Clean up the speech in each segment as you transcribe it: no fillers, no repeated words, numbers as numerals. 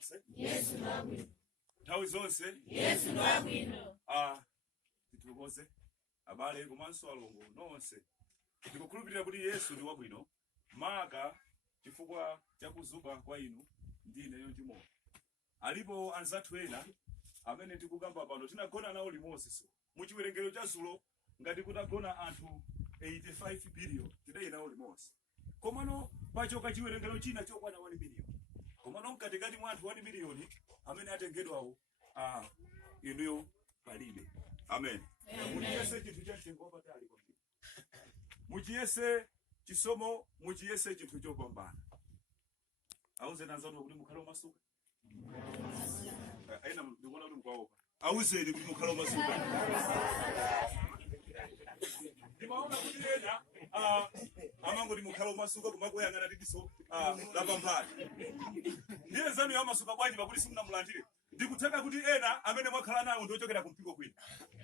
zonse. Yesu ndabwino. Nthawi zonse. Yesu ndabwino. Titukoze abale komanso alongo nonse. Tikukhulupirira kuti Yesu ndi wabwino. Maka chifukwa cha kuzuka kwa inu ndi ineyo ndimo. Alipo anzathu ena amene tikukamba pano tinagona nawo limodzi so. Mu chiwerengero cha zulo ngati kutagona anthu 85 billion tidali nawo limodzi. Komano pachoka chiwerengero china chokwana 1 billion. Komano mkatikati mwa anthu 1 billion amene atengedwawo inuyo palibe. Amen. Mujiyese chinthu cha mtengo wapatali kwambiri. Mujiyese chisomo, mujiyese chinthu chopambana. Auze nanzano kuti mukhale masuka. Aina ndikuona kuti mukwaopa. Auzeni kuti mukhale masuka. Ndimaona kuti ena amangoti mukhale masuka kumakoyangana tidiso lapambali. Ndiye zanu ya masuka bwanji pakuti simunamulandire. Ndikutaka kuti ena amene mwakhala nawo ndochokera kumpiko kwina.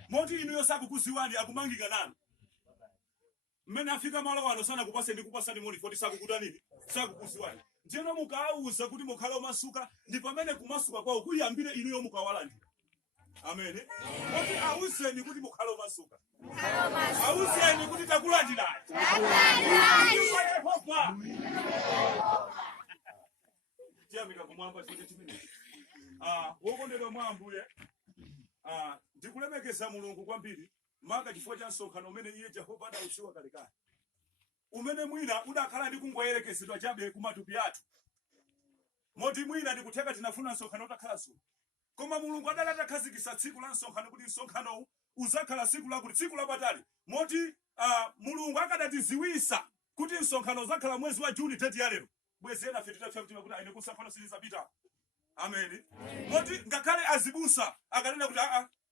Moti inu yosakukuziwani akumangika nanu. Mmene afika malo wano sana kupase ndikupasani moni 40 sakukudanini sakukuziwani. Njeno mukauza kuti mukhala masuka ndi pamene kumasuka kwawo kuyambire inuyo mukawalandira. Amen. Moti auzeni kuti mukhala masuka. Auzeni kuti takulandirani. Tiyamika kumwamba chimene chimene. Wokondedwa mwa Ambuye. Ndikulemekeza Mulungu kwambiri. Maka chifukwa cha nsonkhano umene iye Jehova adausiwa kalekale. Umene mwina udakhala ndi kungoyerekezedwa chabe kumatupi athu. Moti mwina ndikutheka tinafuna nsonkhano utakhala sulo. Koma Mulungu adalata khazikisa tsiku la nsonkhano kuti nsonkhano uzakhala tsiku lakuti tsiku lapatali. Moti Mulungu akadatiziwisa kuti nsonkhano uzakhala mwezi wa Juni 30 ya lero. Mwezi ena fetita mtima kuti aine kusafano silizapita. Amen. Moti ngakhale azibusa akanena kuti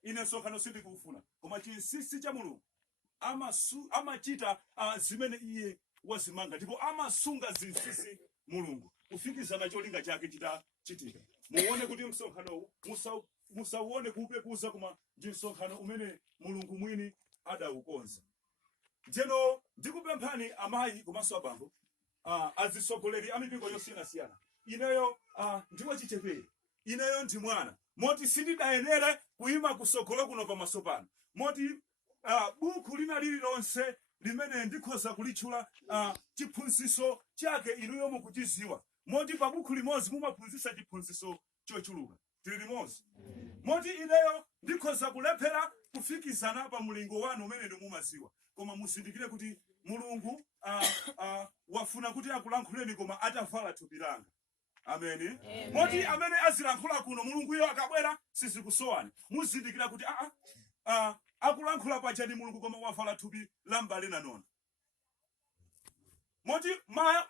ine nsonkhano sindikufuna. Koma chinsisi cha Mulungu amachita zimene iye wazimanga ndipo amasunga zinsisi Mulungu kufikizana cholinga chake chitika. Muone kuti msonkhano musauone kupekuza koma ndi msonkhano umene Mulungu mwini adaukonza. Njeno ndikupemphani amayi komanso abambo azisogoleri amipingo yosiyanasiyana. Ineyo ndiwo chichepere. Ineyo ndi mwana. Moti sindidayenera kuima kusogolo kuno pamaso pano. Moti buku lina lililonse limene ndikhoza kulitchula chiphunzitso chake inuyo mukuchiziwa. Moti pa buku limodzi mumaphunzitsa chiphunzitso chochuluka. Tili limodzi. Moti ineyo ndikhoza kulephera kufikizana pa mulingo wanu umene ndimumaziwa. Koma musindikire kuti Mulungu wafuna kuti akulankhuleni koma atavala thupi langa. Amen. Moti amene azilankhula kuno Mulungu yo akabwera sizikusowani. Muzindikira kuti akulankhula paja ndi Mulungu koma wavala thupi la mbale nanona. Moti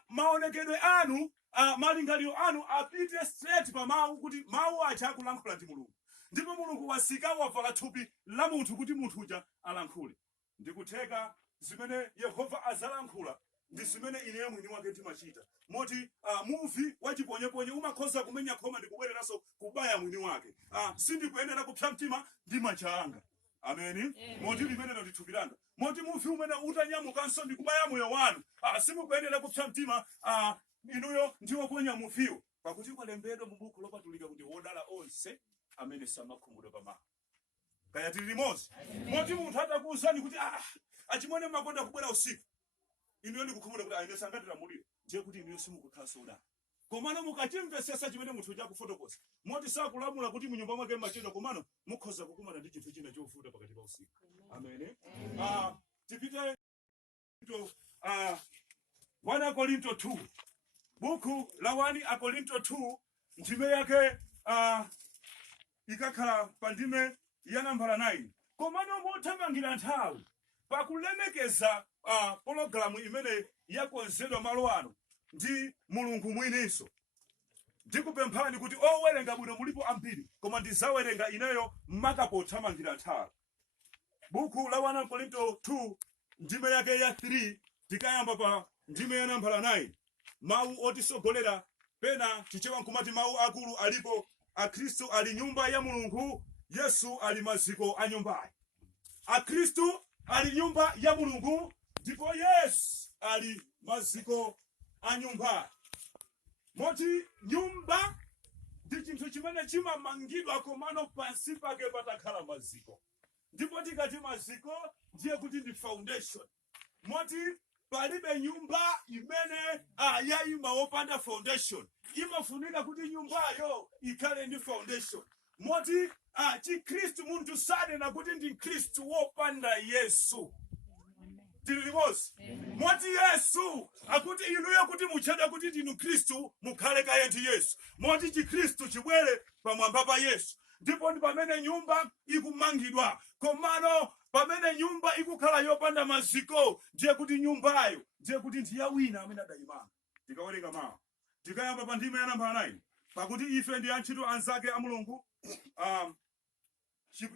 maonekedwe anu malingaliro anu apite straight pa mawu kuti mawu acha akulankhula ndi Mulungu. Ndipo Mulungu wasika wavala thupi la munthu kuti munthu uja alankhule. Ndikutheka zimene Yehova azalankhula ndi zimene ineyo mwini wake timachita. Moti movie wachiponyeponye umakhoza kumenya khoma ndikubwereranso kubaya mwini wake. Sindikuyenera kupsa mtima ndi manja anga. Amen. Moti limenelo ndithupi langa. Moti movie umene utanyamukanso ndikubaya moyo wanu. Simukuyenera kupsa mtima inuyo ndiwo kunya mufiwo. Pakuti kwalembedwa mu buku lopatulika kuti wodala onse amene samakhumudwa pamawu. Kaya tili limodzi. Moti munthu atakuwuzani kuti achimwene makonda kubwera usiku. Inuyo ndikukhumudwa kuti aine sangatira mulire. Ndiye kuti inuyo simukukhala soda. Komano mukachimvesesa chimene munthu uja kufotokoza. Moti sakulamula kuti mu nyumba mwake machedwa komano mukhoza kukumana ndi chinthu china chovuta pakati pa usiku. Amen. Tipite to 1 Korinto 2. Buku la 1 Korinto 2 ndime yake ikakhala pa ndime ya nambala 9. Komano mothamangira nthawi pakulemekeza pologalamu imene yakonzedwa malo ano ndi Mulungu mwiniso. Ndikupemphani kuti owerenga bwino mulipo ambiri koma ndizawerenga ineyo makapo thamangira nthawi. Buku la 1 Korinto 2 ndime yake ya 3 tikayamba pa ndime ya nambala 9. Mawu otisogolera pena chichewa nkumati mawu akulu alipo Akristo ali nyumba ya Mulungu, Yesu ali maziko a nyumbayi. Akristo ali nyumba ya Mulungu ndipo Yesu ali maziko a nyumbayi. Moti nyumba ndi chimene chimamangidwa komano pansi pake patakhala maziko. Ndipo tikati maziko ndiye kuti ndi foundation. Moti palibe nyumba imene yayima wopanda foundation. Imafunika kuti nyumbayo ikhale ndi foundation. Moti Chikristu munthu sanena kuti ndi Khristu wopanda Yesu. Tilimosi. Moti Yesu akuti inuyo kuti muchedwe kuti ndinu Khristu mukhale kaye ndi Yesu. Moti Chikristu chibwere pamwamba pa Yesu. Ndipo ndi pamene nyumba ikumangidwa. Komano pamene nyumba ikukhala yopanda maziko ndiye kuti nyumbayo ndiye kuti ndi ya wina amene adayimanga. Tikawerenga mawu. Tikayamba pa ndime ya namba 9. Pakuti ife ndi antchito anzake a Mulungu.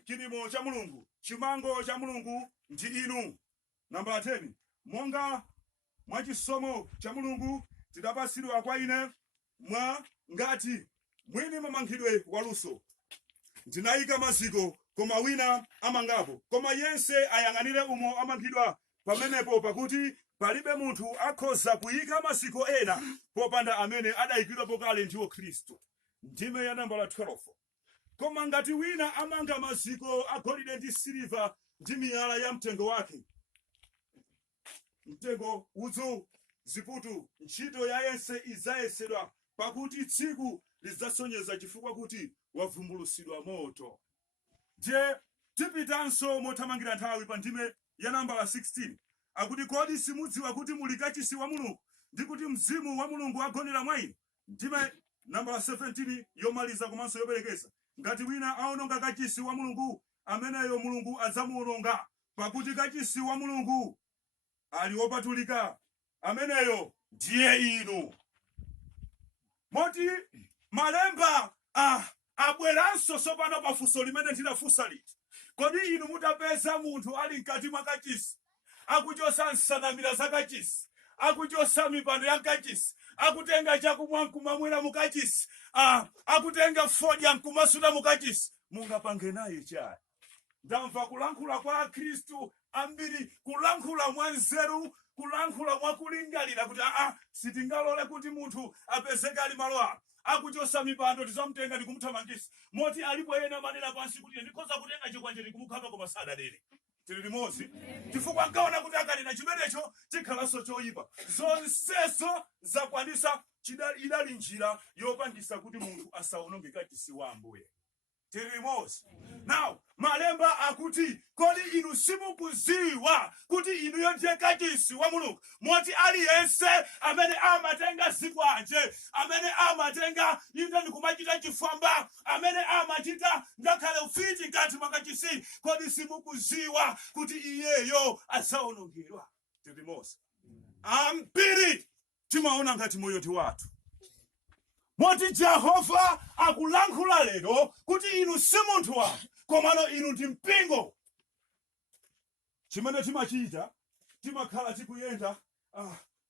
Chilimo cha Mulungu, chimango cha Mulungu ndi inu. Namba 10. Monga mwa chisomo cha Mulungu tidapatsidwa kwa ine mwa ngati mwini mamangidwe waluso. Ndinayika maziko koma wina amangapo. Koma yense ayang'anire umo amangidwa pamenepo, pakuti palibe munthu akhoza kuyika maziko ena popanda amene adayikidwapo kale ndiwo Khristu. Ndime ya namba 12. Koma ngati wina amanga maziko agolide ndi siliva ndi miyala ya mtengo wake, mtengo udzu, ziputu, ntchito ya yense idzayesedwa, pakuti tsiku lidzasonyeza chifukwa kuti wavumbulutsidwa moto. Je, tipitanso mothamangira nthawi pa ndime ya namba 16. Akuti kodi simudziwa kuti muli kachisi wa Mulungu ndi kuti mzimu wa Mulungu agonera mwa inu? Ndime namba 17 yomaliza komanso yoperekeza. Ngati wina aononga kachisi wa Mulungu, ameneyo Mulungu adzamuononga, pakuti kachisi wa Mulungu ali wopatulika, ameneyo ndiye inu. Moti malemba abweranso sopano pafunso limene tinafunsa liti. Kodi inu mutapeza munthu ali mkati mwa kachisi, akuchosa nsanamira za kachisi, akuchosa mipando ya kachisi, akutenga chakumwa nkumamwera mukachisi, akutenga fodya nkumasula mukachisi, mungapange naye chani? Ndamva kulankhula kwa Khristu ambiri, kulankhula mwa nzeru, kulankhula mwa kulingalira kuti sitingalole kuti munthu apezeke ali malo ano. Akuchosa mipando tizamutenga ndikumuthamangisa. Moti alipo ena manena pansi kuti ndikhoza kutenga chikwanje ndikumukhapa koma sadadere. Tili limodzi. Chifukwa nkaona kuti akanena chimenecho chikhalanso choyipa. Zonsezo zakwanisa idali njira yopangisa kuti munthu asaononge kachisi wa Ambuye. Tili limodzi. Now, malemba akuti kodi inu simukuziwa kuti inuyo ndiye kachisi wa Mulungu. Moti aliyense amene amatenga zikwanje, amene amatenga inde ndikumachita chifwamba, amene amachita ngakhale ufiti ngati mwakachisi, kodi simukuziwa kuti iyeyo asaonongerwa. Tili limodzi. Ambiri timaona ngati moyo ndi wathu. Moti Jehova akulankhula lero kuti inu si munthu wanu, komano inu ndi mpingo. Chimene timachita, timakhala tikuyenda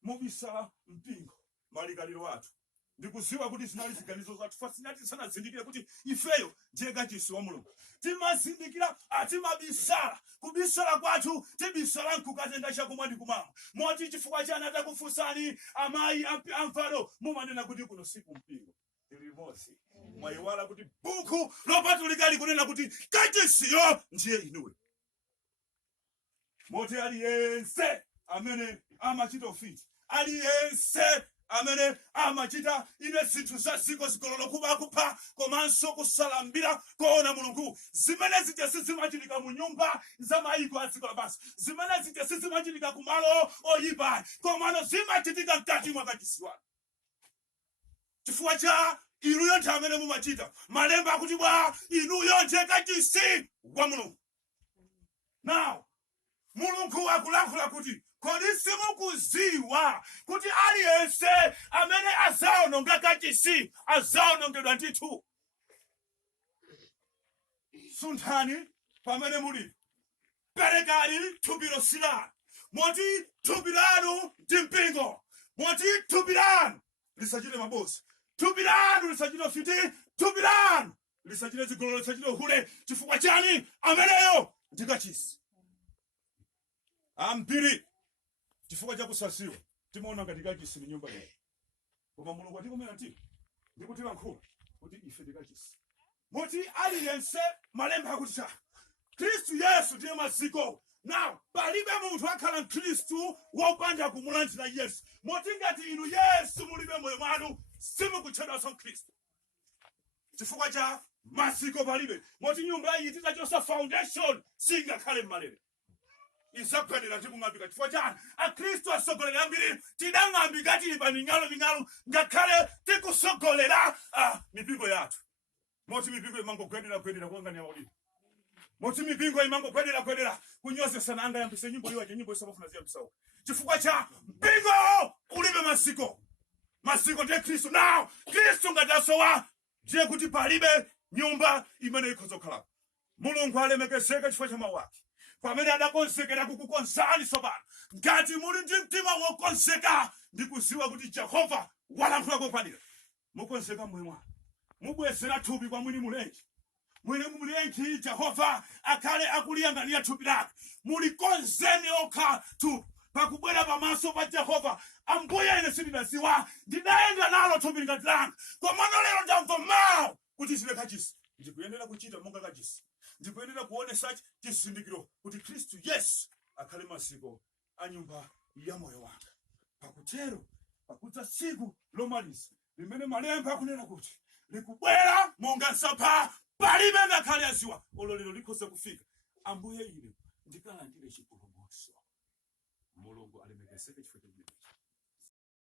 mobisala mpingo malikaliro athu. Ndikuziwa kuti zinali ziganizo zathu fasinati sanazindikire kuti ifeyo ndiye kachisi wa Mulungu. Timazindikira atimabisala. Kubisala kwathu tibisala nkukatenga chakumwa ndi kumamwa. Moti chifukwa chani atakufunsani amayi amfano mumanena kuti kuno siku mpingo. Tili limodzi. Mwayiwala kuti buku lopatulika likunena kuti kachisiyo ndiye inuwe. Moti aliyense amene amachita ufiti, aliyense amene amachita ine zinthu za ziko zigololo kuba kupha komanso kusalambira koona Mulungu, zimene zija sizimachitika mu nyumba za mayiko a dziko lapansi, zimene zija sizimachitika ku malo oyipa, komano zimachitika mkati mwa kachisi wanu. Chifukwa cha inuyo ndi amene mumachita. Malemba akuti inuyo ndiye kachisi wa Mulungu. Now, Mulungu akulankhula kuti kodi simukuziwa kuti aliyense amene azaononga kachisi azaonongedwa ndithu. Sunthani pamene muli, perekani thupi lanu. Moti thupi lanu ndi mpingo. Moti thupi lanu lisachite mabosi, thupi lanu lisachite ufiti, thupi lanu lisachite zigololo, lisachite uhule. Chifukwa chani? Ameneyo ndi kachisi. Ambiri chifukwa cha kusasiwa timaona ngati kachisi nyumba yetu. Koma Mulungu atikomera ndikuti lankhula kuti ife tikachisi. Moti aliyense malemba akuti Kristu Yesu ndiye maziko. Now, palibe munthu akhala Mkhristu wopanda kumulandira Yesu. Moti ngati inu Yesu mulibe moyo mwanu, simukutchedwanso Mkhristu. Chifukwa cha maziko palibe. Moti nyumba iyi titachosa foundation singakhale m'malere. Isakwanira ndi kung'ambika. Chifukwa chani Akhristu asogolera ambiri tidang'ambika tili pa ming'alu ngakhale tikusogolera mipingo yathu. Moti mipingo imangogwedera kuangania maulidi. Moti mipingo imangogwedera kunyozesana anga yambise nyimbo iwaje nyimbo isabafuna ziyambisao. Chifukwa cha mpingo ulibe maziko. Maziko ndiye Kristu. Now Kristu ngatasowa ndiye kuti palibe nyumba imene ikhoza kukhala. Mulungu alemekezeke chifukwa cha mawu ake. Pamene adakonzekera kukukonzani tsopano. Ngati muli ndi mtima wokonzeka ndi kuziwa kuti Jehova walankhula kokwanira. Mukonzeka moyo mwanu. Mubwezera thupi kwa mwini mulengi. Mwini mulengi Jehova akhale akuliyang'anira thupi lake. Mulikonzeni okha thupi. Pakubwera pamaso pa Jehova. Ambuye ine sindinaziwa. Ndinayenda nalo thupi ngati langa. Komano lero ndamva mawu kuti zile kachisi. Ndikuyenera kuchita monga kachisi. Ndikuyenera kuonesa chizindikiro kuti Kristu Yesu akhale maziko a nyumba ya moyo wanga. Pakutero pakudza tsiku lomaliza limene malemba akunena kuti likubwera monga nsapha palibe ngakhale aziwa. Olo lero likhoza kufika. Ambuye ine ndikalandire chipulumutso. Mulungu alemekezeke chifukwa cha